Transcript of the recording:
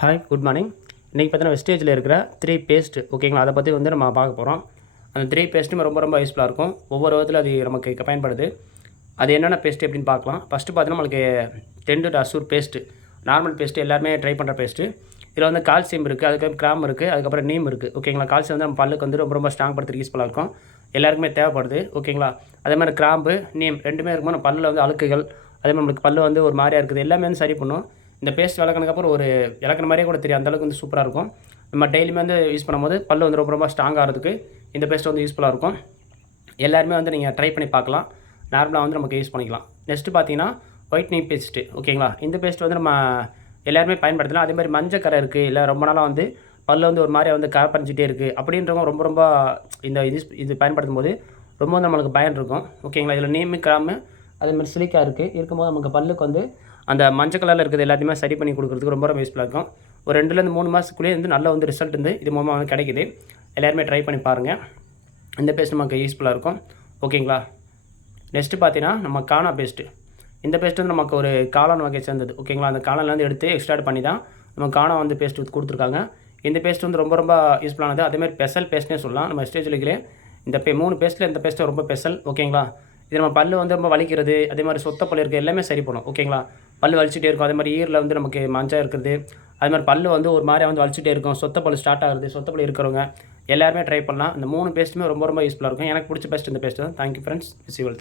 Hi, good morning. இன்றைக்கி பார்த்தீங்கன்னா வெஸ்டேஜில் இருக்கிற 3 பேஸ்ட் ஓகேங்களா, அதை பற்றி வந்து நம்ம பார்க்க போகிறோம். அந்த 3 பேஸ்ட்டும் ரொம்ப ரொம்ப யூஸ்ஃபுல்லாக இருக்கும். ஒவ்வொரு விதத்தில் அது நமக்கு பயன்படுது. அது என்னென்ன பேஸ்ட் எப்படின்னு பார்க்கலாம். ஃபஸ்ட்டு பார்த்தீங்கன்னா நம்மளுக்கு டென்டு அசூர் பேஸ்ட்டு, நார்மல் பேஸ்ட்டு எல்லாருமே ட்ரை பண்ணுற பேஸ்ட்டு. இதில் வந்து கால்சியம் இருக்குது, அதுக்கப்புறம் கிராம் இருக்குது, அதுக்கப்புறம் நீம் இருக்குது ஓகேங்களா. கால்சியம் வந்து நம்ம பல்லுக்கு வந்து ரொம்ப ரொம்ப ஸ்ட்ராங் படுத்துறதுக்கு யூஸ்ஃபுல்லாக இருக்கும். எல்லாருக்குமே தேவைப்படுது ஓகேங்களா. அதே மாதிரி கிராம்பு, நீம் ரெண்டுமே இருக்கும்போது நம்ம பல்லில் வந்து அழுக்குகள், அதே மாதிரி நம்மளுக்கு பல்லு வந்து ஒரு மாதிரியா இருக்குது, எல்லாமே வந்து சரி பண்ணும். இந்த பேஸ்ட் விளக்குனதுக்கப்புறம் ஒரு விளக்குன மாதிரியே கூட தெரியும், அந்தளவுக்கு வந்து சூப்பராக இருக்கும். நம்ம டெய்லியுமே வந்து யூஸ் பண்ணும்போது பல்லு வந்து ரொம்ப ரொம்ப ஸ்ட்ராங் ஆகிறதுக்கு இந்த பேஸ்ட் வந்து யூஸ்ஃபுல்லாக இருக்கும். எல்லாருமே வந்து நீங்கள் ட்ரை பண்ணி பார்க்கலாம். நார்மலாக வந்து நமக்கு யூஸ் பண்ணிக்கலாம். நெக்ஸ்ட்டு பார்த்தீங்கன்னா ஒயிட்னிங் பேஸ்ட்டு ஓகேங்களா. இந்த பேஸ்ட் வந்து நம்ம எல்லாருமே பயன்படுத்தலாம். அதே மாதிரி மஞ்சள் கரை இருக்குது, இல்லை ரொம்ப நாளாக வந்து பல்லு வந்து ஒரு மாதிரியா வந்து கரை படிஞ்சிட்டே இருக்குது அப்படின்றவங்க ரொம்ப ரொம்ப இந்த இது பயன்படுத்தும் போது ரொம்ப வந்து நம்மளுக்கு பயன் இருக்கும் ஓகேங்களா. இதில் நீம், கிராமு, அதேமாதிரி சிலிக்கா இருக்கும்போது நமக்கு பல்லுக்கு வந்து அந்த மஞ்சள் கலரில் இருக்கிறது எல்லாத்தையுமே சரி பண்ணி கொடுக்குறதுக்கு ரொம்ப ரொம்ப யூஸ்ஃபுல்லாக இருக்கும். ஒரு 2லேருந்து 3 மாதத்துக்குள்ளேயே வந்து நல்ல வந்து ரிசல்ட் வந்து இது மூலமாக வந்து கிடைக்குது. எல்லாருமே ட்ரை பண்ணி பாருங்கள். இந்த பேஸ்ட் நமக்கு யூஸ்ஃபுல்லாக இருக்கும் ஓகேங்களா. நெக்ஸ்ட்டு பார்த்தீங்கன்னா நம்ம கானா பேஸ்ட்டு. இந்த பேஸ்ட் வந்து நமக்கு ஒரு காளான் வகை சேர்ந்தது ஓகேங்களா. அந்த காளான்லேருந்து எடுத்து எக்ஸ்ட்ராக்ட் பண்ணி தான் நம்ம கானா வந்து பேஸ்ட் கொடுத்துருக்காங்க. இந்த பேஸ்ட் வந்து ரொம்ப ரொம்ப யூஸ்ஃபுல்லானது. அதேமாதிரி ஸ்பெஷல் பேஸ்ட்னே சொல்லலாம். நம்ம ஸ்டேஜ்லேயே இந்த 3 பேஸ்ட்டில் இந்த பேஸ்ட்டு ரொம்ப ஸ்பெஷல் ஓகேங்களா. இது நம்ம பல்லு வந்து ரொம்ப வலிக்கிறது, அதே மாதிரி சொத்த பல்லு இருக்குது, எல்லாமே சரி பண்ணும் ஓகேங்களா. பல்லு வலிச்சுட்டே இருக்கும், அதே மாதிரி ஈரில் வந்து நமக்கு மஞ்சள் இருக்கிறது, அது மாதிரி பல்லு வந்து ஒரு மாதிரியா வந்து வலிச்சுட்டே இருக்கும், சொத்த பல்லு ஸ்டார்ட் ஆகுது, சொத்த பல்லு இருக்கிறவங்க எல்லாருமே ட்ரை பண்ணலாம். இந்த 3 பேஸ்ட்டுமே ரொம்ப ரொம்ப யூஸ்ஃபுல்லாக இருக்கும். எனக்கு பிடிச்ச பேஸ்ட் இந்த பேஸ்ட் தான். Thank you friends. Wish you all.